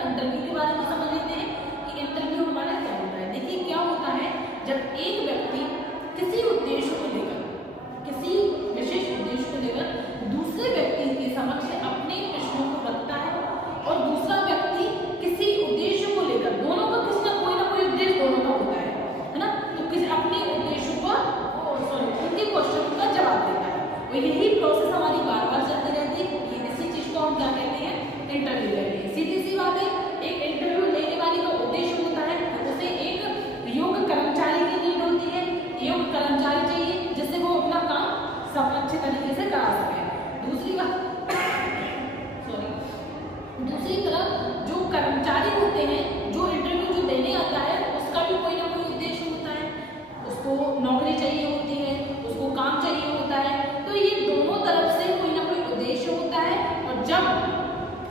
Interview के बारे में समझ लेते हैं कि इंटरव्यू हमारा क्या होता है। देखिए क्या होता है, जब एक व्यक्ति किसी उद्देश्य को लेकर, किसी विशेष उद्देश्य को लेकर दूसरे व्यक्ति के समक्ष अपने प्रश्नों को रखता है और दूसरा व्यक्ति किसी उद्देश्य को लेकर, दोनों का किसी ना कोई उद्देश्य दोनों का होता है ना, तो किसी अपने उद्देश्य को उनके क्वेश्चन का जवाब देता है। और यही प्रोसेस हमारी बार बार चलती रहती है। इसी चीज को हम क्या कहते हैं, इंटरव्यू कहते हैं। सीधी सी बात है, एक इंटरव्यू लेने वाले का उद्देश्य होता है उसे एक योग्य कर्मचारी की नीड होती है, योग्य कर्मचारी चाहिए जिससे वो अपना काम सब अच्छे तरीके से करा सके। दूसरी तरफ जो कर्मचारी होते हैं, जो इंटरव्यू जो देने आता है, उसका भी कोई ना कोई उद्देश्य होता है। उसको नौकरी चाहिए होती है, उसको काम चाहिए होता है। तो ये दोनों तरफ से कोई ना कोई उद्देश्य होता है। और जब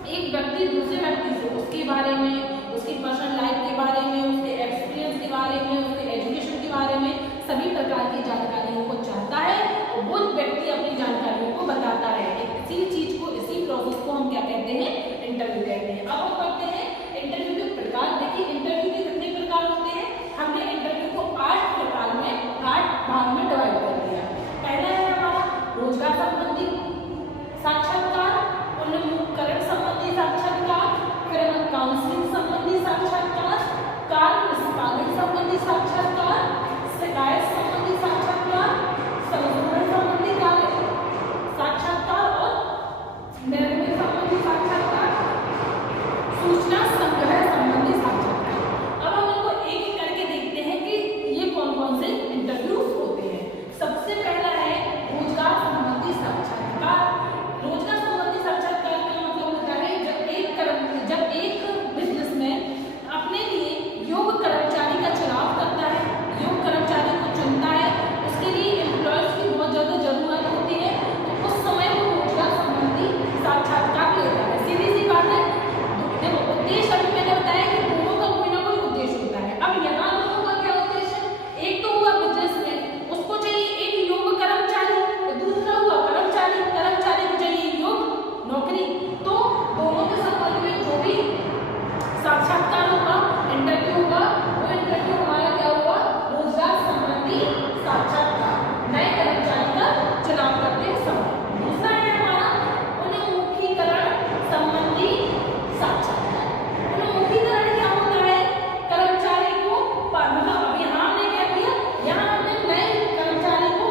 एक व्यक्ति दूसरे व्यक्ति से उसके बारे में, उसकी पर्सनल लाइफ के बारे में, उसके एक्सपीरियंस के बारे में, उसके एजुकेशन के बारे में सभी प्रकार की जानकारियों को चाहता है और वो व्यक्ति अपनी जानकारियों को बताता है। इसी चीज को, इसी प्रोसेस को हम क्या कहते हैं, इंटरव्यू कहते हैं। अब हम पढ़ते हैं इंटरव्यू के प्रकार। देखिए इंटरव्यू के कितने प्रकार होते हैं, हमने इंटरव्यू को 8 प्रकार में, 8 भाग में डिवाइड कर दिया। पहला है हमारा रोजगार संबंधी साक्षात्कार, उन्मुखीकरण संबंधी साक्षात्कार, फिर काउंसलिंग संबंधी साक्षात्कार, कार्य निष्पादन संबंधी साक्षात्कार, शिकायत संबंधी साक्षात्कार, संशोधन संबंधी कार्य साक्षात्कार और निर्णय संबंधी साक्षात्कार, सूचना संग्रह संबंधी साक्षात्कार। अब हम इनको एक एक करके देखते हैं कि ये कौन कौन से इंटरव्यूज होते हैं। सबसे पहला है रोजगार संबंधी साक्षात्कार। रोजगार संबंधी साक्षात्कार का मतलब होता है जब एक बिजनेसमैन अपने लिए योग्य कर्मचारी का चुनाव करता है, योग्य कर्मचारी को चुनता है, उसके लिए एम्प्लॉयज की बहुत ज्यादा जरूरत होती है, तो उस समय वो रोजगार संबंधी साक्षात्कार लेता है। सीधी सी बात है, देखो उद्देश्य अभी मैंने बताया कि दोनों का कोई ना कोई उद्देश्य होता है। अब यहाँ दोनों का क्या उद्देश्य, एक तो हुआ बिजनेसमैन, उसको चाहिए एक योग्य कर्मचारी, दूसरा हुआ कर्मचारी को चाहिए योग्य नौकरी। तो दोनों के संबंध में जो भी साक्षात्कार होगा, इंटरव्यू होगा, वो इंटरव्यू हमारा क्या हुआ, रोजगार संबंधी साक्षात्कार, नए कर्मचारी का चुनाव करते समय। दूसरा है हमारा उन्मुखीकरण संबंधी साक्षात्कार। उन्मुखीकरण क्या होता है, कर्मचारी को मतलब अब यहाँ हमने क्या किया, यहाँ हमने नए कर्मचारी को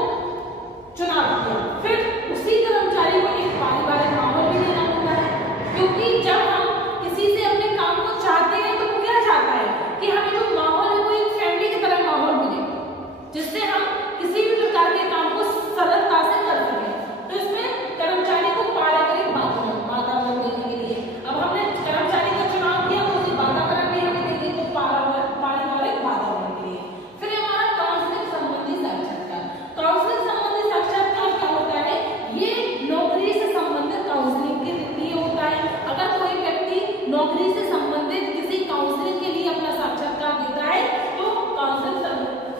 चुनाव किया, फिर उसी कर्मचारी को एक पारिवारिक माहौल भी देना होता है। क्योंकि जब हम किसी से अपने काम को चाहते हैं तो वो क्या चाहता है कि हमें जो माहौल है वो एक फैमिली की तरह माहौल मिले, जिससे हम किसी भी प्रकार के काम को सरलता से कर सकें। तो इसमें कर्मचारी को पारिवारिक वातावरण देने के लिए अब हमने कर्मचारी का चुनाव किया, तो उसी वातावरण भी हमें देंगे, तो पारिवारिक वातावरण के लिए। फिर हमारा काउंसलिंग संबंधी साक्षात्कार। काउंसलिंग संबंधी साक्षात्कार क्या होता है, ये नौकरी से संबंधित काउंसलिंग के लिए होता है। अगर कोई व्यक्ति नौकरी से संबंधित किसी काउंसलिंग के लिए अपना साक्षात्कार देता है तो काउंसलिंग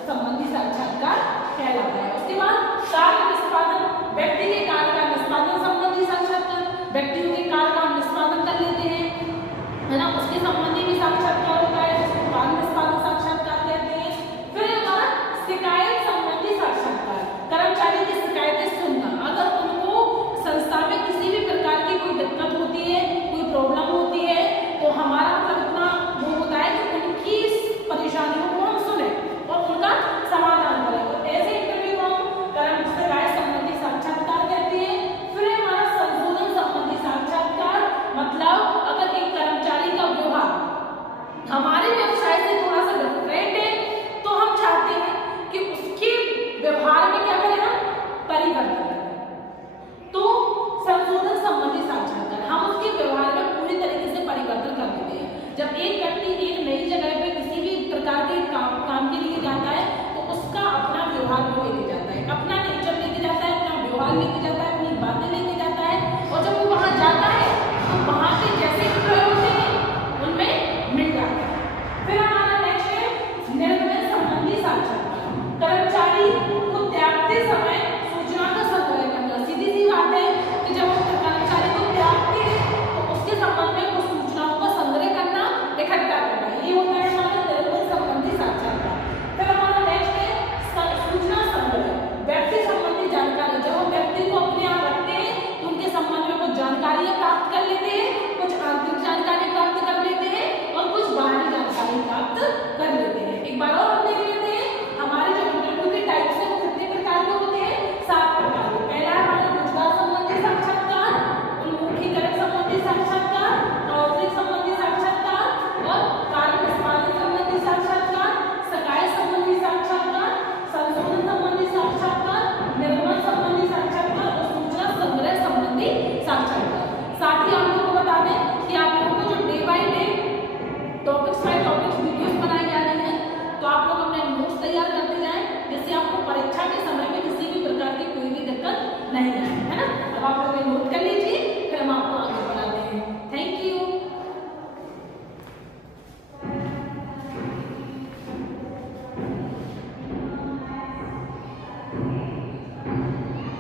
संबंधी साक्षात्कार कहलाता है। उसके बाद कार्य निष्पादन, व्यक्ति के कार्य का निष्पादन संबंधी साक्षात्कार, व्यक्तियों के कार्य का निष्पादन कर लेते हैं, है ना, उसके संबंधी भी साक्षात्कार होता है, जिसको कार्य निष्पादन साक्षात्कार कहते हैं। फिर हमारा शिकायत संबंधी साक्षात्कार, कर्मचारी की शिकायतें सुनना। अगर उनको संस्था में किसी भी प्रकार की कोई दिक्कत होती है, कोई प्रॉब्लम होती है, तो हमारा मतलब इतना वो होता है कि उनकी परेशानियों को हम सुने और उनका समाधान करें। तो ऐसे इंटरव्यू को हम शिकायत संबंधी साक्षात्कार कहते हैं। फिर हमारा संशोधन संबंधी साक्षात्कार, मतलब अगर एक कर्मचारी का व्यवहार हमारे व्यवसाय से थोड़ा सा डिफरेंट है तो हम चाहते हैं कि उसके व्यवहार में क्या करें, हम परिवर्तन करें। तो संशोधन संबंधी साक्षात्कार, हम उसके व्यवहार में पूरी तरीके से परिवर्तन कर देते हैं। जब एक व्यक्ति एक नई जगह पे किसी भी प्रकार के काम के लिए जाता है तो उसका अपना व्यवहार को लेके जाता है, अपना नेचर लेके जाता है, अपना व्यवहार लेके